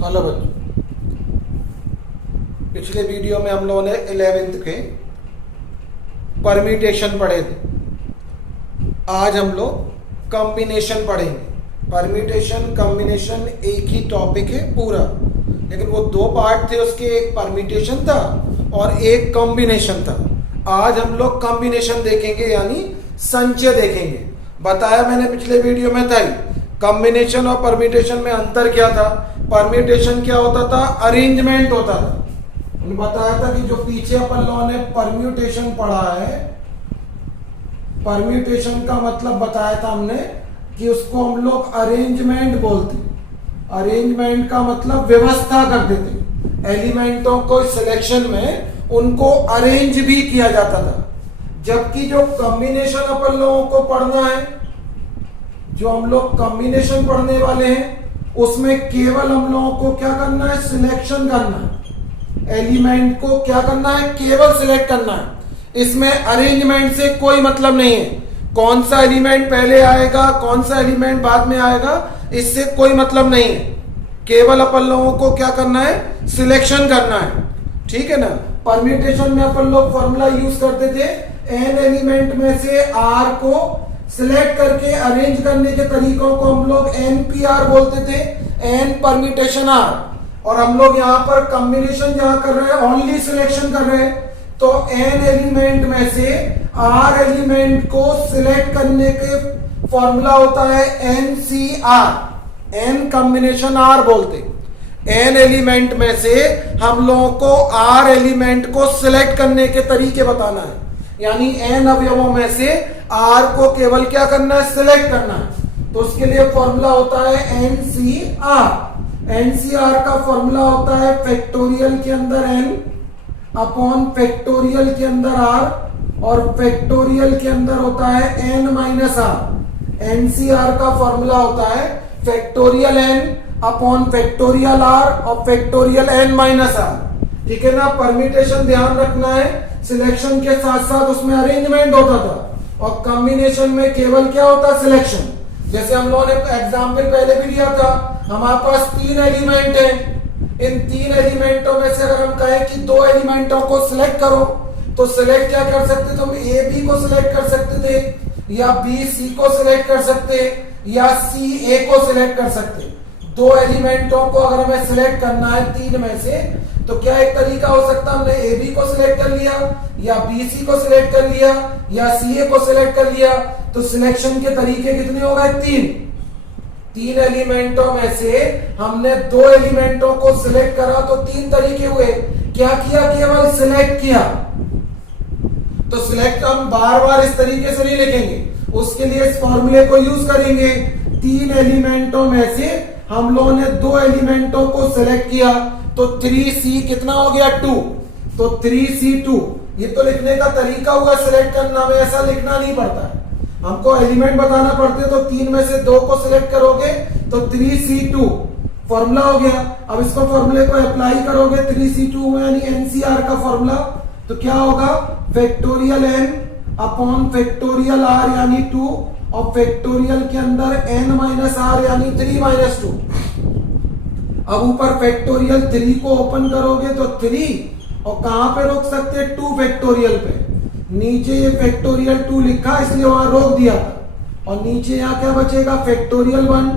Hello बच्चों, पिछले video में हम लोगों ने 11th के परम्यूटेशन पढ़े थे। आज हम लोग कॉम्बिनेशन पढ़ेंगे। परम्यूटेशन कॉम्बिनेशन एक ही टॉपिक है पूरा, लेकिन वो दो पार्ट थे उसके, एक परम्यूटेशन था और एक कॉम्बिनेशन था। आज हम लोग कॉम्बिनेशन देखेंगे, यानी संचय देखेंगे। बताया मैंने पिछले वीडियो में था, कॉम्बिनेशन और परम्यूटेशन में अंतर क्या था। परम्यूटेशन क्या होता था, अरेंजमेंट होता था। मैंने बताया था कि जो पीछे अपन लोगों ने परम्यूटेशन पढ़ा है, परम्यूटेशन का मतलब बताया था हमने कि उसको हम लोग अरेंजमेंट बोलते। अरेंजमेंट का मतलब व्यवस्था कर देते, एलिमेंटों को सिलेक्शन में उनको अरेंज भी किया जाता था। जबकि जो कॉम्बिनेशन अपन लोगों को पढ़ना है, जो हम लोग कॉम्बिनेशन पढ़ने वाले हैं, उसमें केवल हम लोगों को क्या करना है, सिलेक्शन करना है। एलिमेंट को क्या करना है, केवल सिलेक्ट करना है। इसमें अरेंजमेंट से कोई मतलब नहीं है। कौन सा एलिमेंट पहले आएगा, कौन सा एलिमेंट बाद में आएगा, इससे कोई मतलब नहीं है। केवल अपन लोगों को क्या करना है, सिलेक्शन करना है। ठीक है ना। परम्यूटेशन में अपन लोग फॉर्मूला यूज करते थे, एन एलिमेंट में से आर को सिलेक्ट करके अरेंज करने के तरीकों को हम लोग एनपीआर बोलते थे, एन परम्यूटेशन आर। और हम लोग यहाँ पर कॉम्बिनेशन जहां कर रहे हैं, ओनली सिलेक्शन कर रहे हैं, तो एन एलिमेंट में से आर एलिमेंट को सिलेक्ट करने के फॉर्मूला होता है एनसीआर, एन कॉम्बिनेशन आर बोलते। एन एलिमेंट में से हम लोगों को आर एलिमेंट को सिलेक्ट करने के तरीके बताना है, यानी एन अवयवों में से आर को केवल क्या करना है, सिलेक्ट करना है। तो उसके लिए फॉर्मूला होता है एनसीआर। एनसीआर का फॉर्मूला होता है फैक्टोरियल के अंदर एन अपॉन फैक्टोरियल के अंदर आर, और फैक्टोरियल के अंदर होता है एन माइनस आर। एनसीआर का फॉर्मूला होता है factorial N upon factorial R और फैक्टोरियल एन माइनस आर। ठीक है ना। परम्यूटेशन ध्यान रखना है, सिलेक्शन के साथ साथ उसमें अरेंजमेंट होता था, और कॉम्बिनेशन में केवल क्या होता, सिलेक्शन। जैसे हम लोगों ने एग्जाम्पल पहले भी दिया था, हमारे पास 3 एलिमेंट हैं। इन 3 एलिमेंटों में से अगर हम कहें कि 2 एलिमेंटों को सिलेक्ट करो, तो सिलेक्ट क्या कर सकते थे, हम ए बी को सिलेक्ट कर सकते थे, या बी सी को सिलेक्ट कर सकते, या सी ए को सिलेक्ट कर सकते। 2 एलिमेंटों को अगर हमें सिलेक्ट करना है 3 में से, तो क्या एक तरीका हो सकता है, हमने ए बी को सिलेक्ट कर लिया, या बी सी को सिलेक्ट कर लिया, या सी ए को सिलेक्ट कर लिया। तो सिलेक्शन के तरीके कितने हो गए, 3 एलिमेंटों में से हमने 2 एलिमेंटों को सिलेक्ट करा, तो 3 तरीके हुए। क्या किया, केवल सिलेक्ट किया। तो सिलेक्ट हम बार बार इस तरीके से नहीं लिखेंगे, उसके लिए इस फॉर्मूले को यूज करेंगे। 3 एलिमेंटों में से हम लोगों ने 2 एलिमेंटों को सिलेक्ट किया, तो 3C कितना हो गया, 2। तो 3C2, ये तो लिखने का तरीका हुआ, सिलेक्ट करना में ऐसा लिखना नहीं पड़ता है। हमको एलिमेंट बताना पड़ते, तो 3 में से 2 को सिलेक्ट करोगे तो 3C2 फॉर्मूला हो गया। अब इसको फॉर्मूले को अप्लाई करोगे 3C2 में, यानी एनसीआर का फॉर्मूला, तो क्या होगा, factorial N upon factorial R यानी 2, और फैक्टोरियल के अंदर एन माइनस आर यानी 3 माइनस 2। अब ऊपर फैक्टोरियल 3 को ओपन करोगे तो 3, और कहां पे रोक सकते हैं, 2 फैक्टोरियल पे। नीचे ये फैक्टोरियल 2 लिखा, इसलिए वहां रोक दिया था। और नीचे यहाँ क्या बचेगा, फैक्टोरियल 1,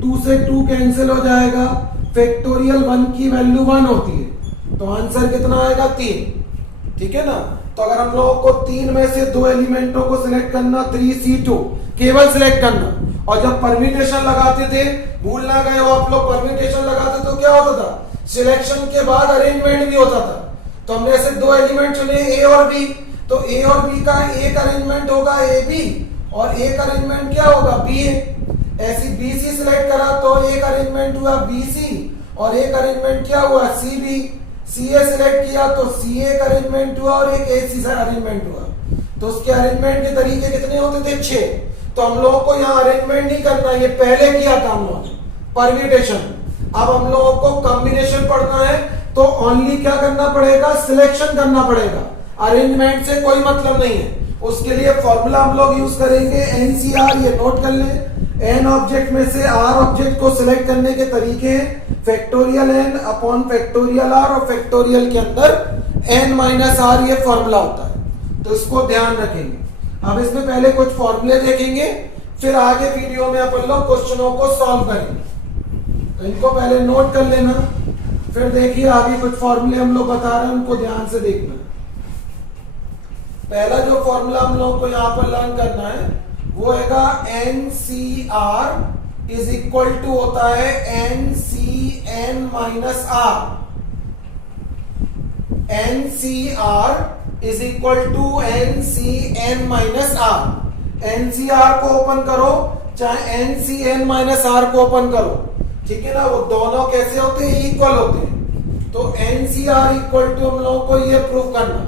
2 से 2 कैंसिल हो जाएगा, फैक्टोरियल 1 की वैल्यू 1 होती है, तो आंसर कितना आएगा, 3। ठीक है ना। तो अगर हम लोगों को 3 में से 2 एलिमेंटों को सिलेक्ट करना, 3C2 केवल सिलेक्ट करना। और जब परम्यूटेशन लगाते थे, भूल ना गए हो आप लोग, परम्यूटेशन लगाते तो क्या होता था, सिलेक्शन के बाद अरेंजमेंट भी होता था। तो हमने ऐसे 2 एलिमेंट चुने, ए और बी, तो ए और बी का एक अरेंजमेंट होगा ए बी, और एक अरेंजमेंट क्या होगा, बी ए। ऐसी बी सी सिलेक्ट करा तो एक अरेंजमेंट हुआ बी सी, और एक अरेंजमेंट क्या हुआ, सी बी। सी ए सिलेक्ट किया तो सी ए का अरेंजमेंट हुआ, और एक ए सी अरेंजमेंट हुआ। तो उसके अरेंजमेंट के तरीके कितने होते थे, 6। तो हम लोगों को यहाँ अरेंजमेंट नहीं करना, ये पहले किया था हम लोगों ने, परम्यूटेशन। अब हम लोगों को कॉम्बिनेशन पढ़ना है, तो ओनली क्या करना पड़ेगा, सिलेक्शन करना पड़ेगा। अरेंजमेंट से कोई मतलब नहीं है। उसके लिए फॉर्मूला हम लोग यूज करेंगे एनसीआर, ये नोट कर लें। एन ऑब्जेक्ट में से आर ऑब्जेक्ट को सिलेक्ट करने के तरीके हैं factorial N upon factorial R, और फैक्टोरियल के अंदर एन माइनस आर, ये फॉर्मूला होता है, तो इसको ध्यान रखेंगे। अब इसमें पहले कुछ फॉर्मूले देखेंगे, फिर आगे वीडियो में अपन लोग क्वेश्चनों को सॉल्व करेंगे, तो इनको पहले नोट कर लेना, फिर देखिए आगे कुछ फॉर्मूले हम लोग बता रहे हैं, उनको ध्यान से देखना। पहला जो फॉर्मूला हम लोग को यहाँ पर लर्न करना है वो हैगा NCR इज इक्वल टू होता है NCN minus R. NCR is equal to NCN minus R. NCR को ओपन करो चाहे NCN माइनस आर को ओपन करो, ठीक है ना, वो दोनों कैसे होते हैं, इक्वल होते हैं। तो NCR इक्वल टू हम लोगों को ये प्रूव करना,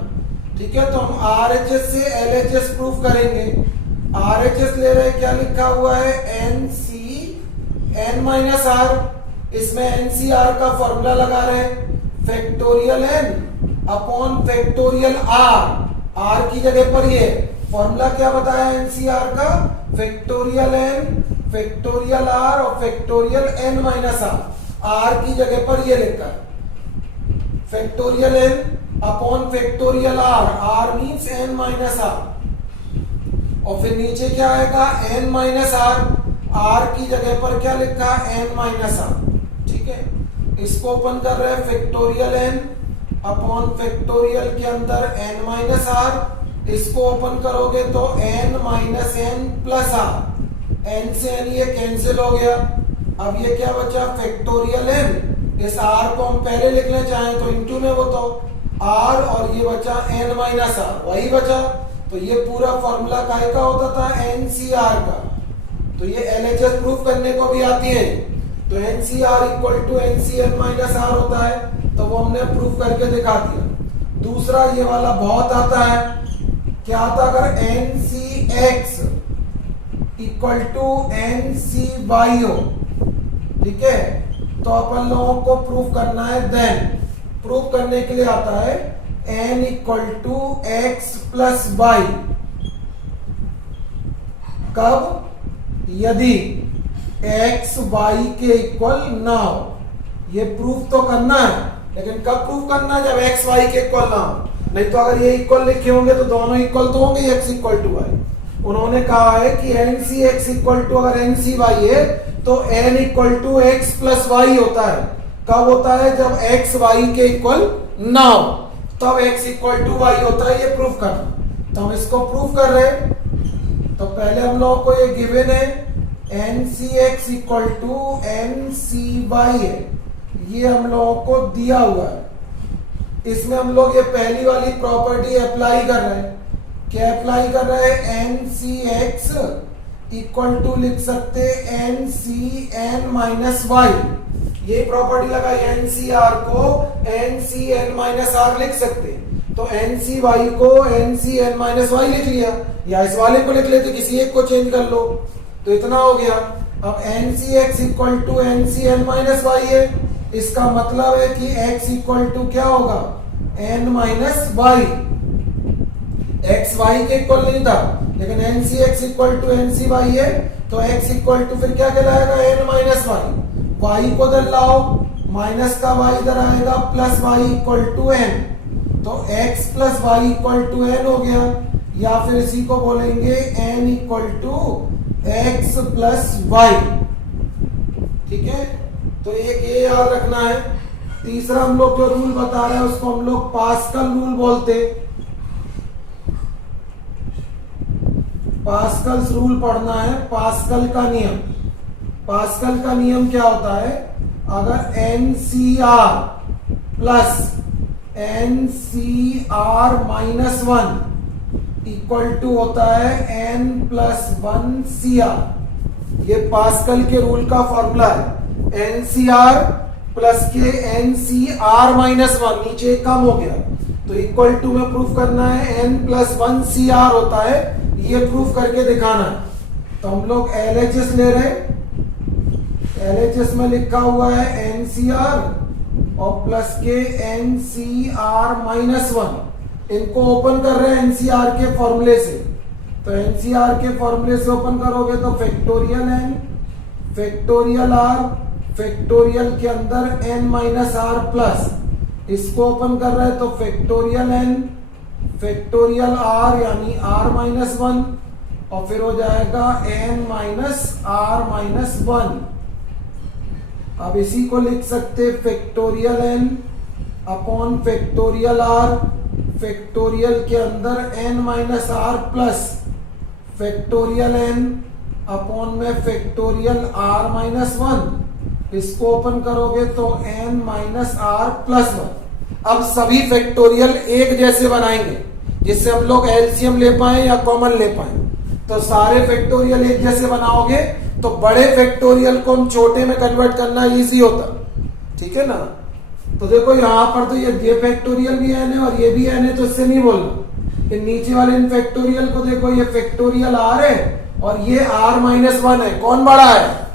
ठीक है। तो हम RHS से LHS प्रूफ करेंगे। RHS ले रहे हैं, क्या लिखा हुआ है NCN माइनस आर, इसमें NCR का फॉर्मूला लगा रहे हैं factorial N upon factorial R की जगह पर ये फॉर्मूला क्या बताया NCR का, फैक्टोरियल N फैक्टोरियल R और फैक्टोरियल N माइनस R की जगह पर ये लिखा है factorial N upon factorial R means N minus R, और फिर नीचे क्या आएगा N माइनस R की जगह पर क्या लिखा है N माइनस R, ठीक है। इसको ओपन कर रहे हैं फैक्टोरियल N अपॉन फैक्टोरियल के अंदर N माइनस R, इसको ओपन करोगे तो N minus N plus R, N से N ये कैंसिल हो गया। अब ये क्या बचा फैक्टोरियल N, इस R को हम पहले लिखना चाहें तो इंटू में वो तो R, और ये बचा N माइनस R, वही बचा। तो ये पूरा फॉर्मूला काहे का होता था NCR का, तो ये LHS प्रूफ करने को भी आती है, तो NCR equal to NCN minus R होता है, तो वो हमने प्रूफ करके दिखा दिया। दूसरा ये वाला बहुत आता है, क्या आता, अगर NCX इक्वल टू NCY हो, ठीक है, तो अपन लोगों को प्रूफ करना है। देन प्रूफ करने के लिए आता है N equal to X plus Y, कब, यदि X Y के इक्वल ना हो। ये प्रूफ तो करना है, लेकिन कब प्रूफ करना है, जब X Y के इक्वल ना हो, नहीं तो अगर ये इक्वल लिखे होंगे तो दोनों इक्वल तो होंगे X इक्वल टू वाई। उन्होंने कहा है कि NCX इक्वल टू अगर NCY है तो N equal to X plus Y होता है। कब होता है, जब X Y के इक्वल ना हो, तब X इक्वल टू वाई होता है। ये प्रूफ करना, तो हम इसको प्रूफ कर रहे हैं। तो पहले हम लोगों को ये गिवन है NCX इक्वल टू NCY है, ये हम लोगों को दिया हुआ है। इसमें हम लोग ये पहली वाली प्रॉपर्टी अप्लाई कर रहे हैं। क्या अप्लाई कर रहे हैं, NCX इक्वल टू लिख सकते NCN माइनस वाई, ये प्रॉपर्टी लगाई। NCR को NCN माइनस R लिख सकते, तो NCY को NCN माइनस वाई लिख लिया, या इस वाले को लिख लेते, किसी एक को चेंज कर लो, तो इतना हो गया। अब NCX equal to NCN minus Y है, इसका मतलब है कि X इक्वल टू क्या होगा, N minus Y. X Y के इक्वल नहीं था, लेकिन NCX इक्वल टू NCY है, तो X इक्वल टू फिर क्या कहलाएगा, N माइनस वाई। Y को इधर लाओ, माइनस का Y इधर आएगा, plus Y equal to N, तो X plus Y equal to N हो गया, या फिर इसी को बोलेंगे N equal to X plus Y, ठीक है। तो एक ये याद रखना है। तीसरा हम लोग जो रूल बता रहे हैं उसको हम लोग पास्कल रूल बोलते। पास्कल्स रूल पढ़ना है, पास्कल का नियम। पास्कल का नियम क्या होता है, अगर NCR plus NCR minus 1 equal to होता है N प्लस 1 CR, ये पास्कल के रूल का फॉर्मूला है। NCR प्लस के NCR माइनस 1, नीचे कम हो गया तो इक्वल टू में प्रूफ करना है N प्लस 1 CR होता है, ये प्रूफ करके दिखाना है। तो हम लोग LHS ले रहे, LHS में लिखा हुआ है NCR और प्लस के NCR माइनस 1, इनको ओपन कर रहे हैं NCR के फॉर्मूले से। तो एनसीआर के फॉर्मूले से ओपन करोगे तो factorial N, factorial R, factorial के अंदर एन माइनस आर प्लस, इसको ओपन कर रहे हैं तो फैक्टोरियल एन, फैक्टोरियल आर यानी आर माइनस वन, और फिर हो जाएगा N minus R minus one. अब इसी को लिख सकते factorial N upon factorial R, factorial के अंदर N minus are plus factorial N upon में फैक्टोरियल आर माइनस वन, इसको ओपन करोगे तो N minus are plus one. अब सभी फैक्टोरियल एक जैसे बनाएंगे जिससे हम लोग एलसीएम ले पाए या कॉमन ले पाए। तो सारे फैक्टोरियल एक जैसे बनाओगे तो बड़े फैक्टोरियल को हम छोटे में कन्वर्ट करना इजी होता, ठीक है ना। तो देखो यहां पर तो ये फैक्टोरियल भी एन है और ये भी एन है, तो इससे नहीं बोलना। फिर नीचे वाले इन फैक्टोरियल को देखो, ये फैक्टोरियल आर है और ये आर माइनस वन है। कौन बड़ा है?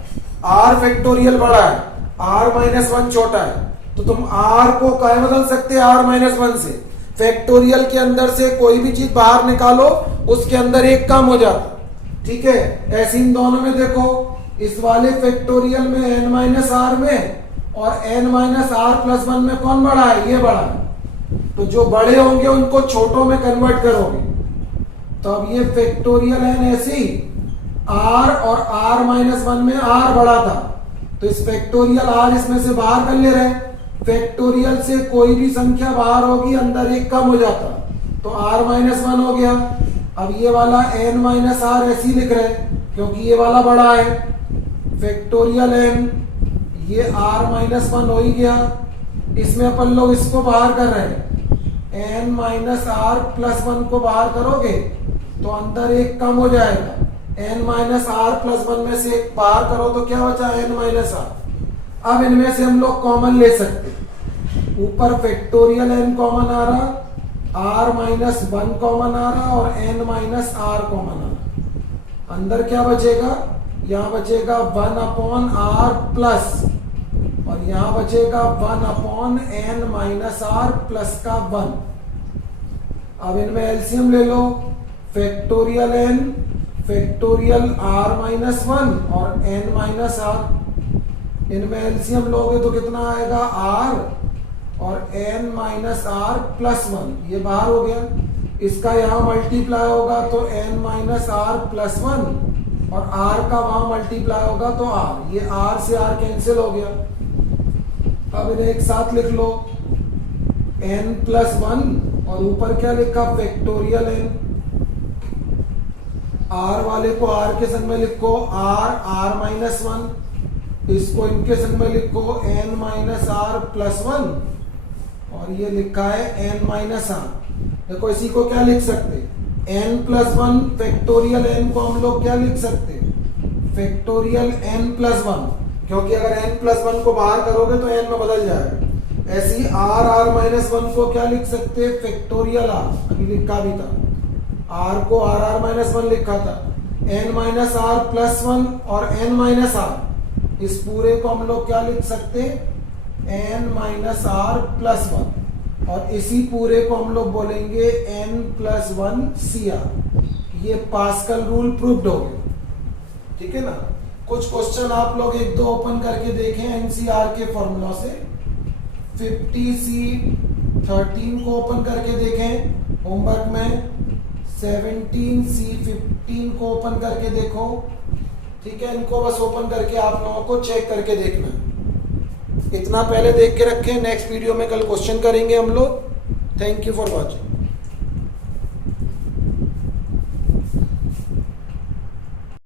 आर फैक्टोरियल बड़ा है, आर माइनस वन छोटा है। तो तुम आर को क्या बदल सकते हैं? आर माइनस वन से। फैक्टोरियल के अंदर से कोई भी चीज बाहर निकालो, उसके अंदर एक कम हो जाता, ठीक है। ऐसे इन दोनों में देखो, इस वाले फैक्टोरियल में एन माइनस आर में और N minus are plus one में कौन बड़ा है? ये बड़ा है। तो जो बड़े होंगे उनको छोटों में कन्वर्ट करोगे। तो अब ये फैक्टोरियल एन ऐसी आर और आर माइनस वन में आर बड़ा था, तो इस फैक्टोरियल आर इसमें से बाहर कर ले रहे। फैक्टोरियल से कोई भी संख्या बाहर होगी, अंदर एक कम हो जाता, तो आर माइनस वन हो गया। अब ये वाला एन माइनस आर ऐसी लिख रहे क्योंकि ये वाला बड़ा है। फैक्टोरियल एन, ये आर माइनस वन हो ही गया। इसमें अपन लोग इसको बाहर कर रहे हैं, N minus are plus one को बाहर करोगे तो अंदर एक कम हो जाएगा। N minus are plus one में से एक बाहर करो तो क्या बचा? N minus R. अब इनमें से हम लोग कॉमन ले सकते, ऊपर फैक्टोरियल एन कॉमन आ रहा, आर माइनस वन कॉमन आ रहा और एन माइनस आर कॉमन आ रहा। अंदर क्या बचेगा? यहां बचेगा वन अपॉन आर प्लस, और यहां बचेगा one upon n minus are plus का वन। अब इनमें एलसीएम ले लो, factorial N, factorial are minus one और एन माइनस आर। इनमें एलसीएम लोगे तो कितना आएगा? आर और N minus are plus one, ये बाहर हो गया। इसका यहां मल्टीप्लाई होगा तो N minus are plus one, और आर का वहां मल्टीप्लाई होगा तो आर, ये आर से आर कैंसिल हो गया। अब इन्हें एक साथ लिख लो, एन प्लस वन और ऊपर क्या लिखा? Factorial N. आर वाले को आर के संग में लिखो आर, आर माइनस वन, इसको इनके संग में लिखो N minus are plus one, और ये लिखा है एन माइनस आर। देखो इसी को क्या लिख सकते? N plus one factorial N को हम लोग क्या लिख सकते? फैक्टोरियल एन प्लस वन, क्योंकि अगर एन प्लस वन को बाहर करोगे तो एन में बदल जाएगा। ऐसी आर, आर माइनस वन को क्या लिख सकते? फैक्टोरियल आर, अभी लिखा भी था, आर को आर, आर माइनस वन लिखा था। N minus are plus one और एन माइनस आर, इस पूरे को हम लोग क्या लिख सकते? N minus are plus one, और इसी पूरे को हम लोग बोलेंगे N plus one C R. ये पास्कल रूल प्रूव्ड हो गया, ठीक है ना। कुछ क्वेश्चन आप लोग एक दो ओपन करके देखें एनसीआर के फॉर्मूला से। 50C13 को ओपन करके देखें होमवर्क में, 17C15 को ओपन करके देखो, ठीक है। इनको बस ओपन करके आप लोगों को चेक करके देखना, इतना पहले देख के रखें। नेक्स्ट वीडियो में कल क्वेश्चन करेंगे हम लोग। Thank you for watching.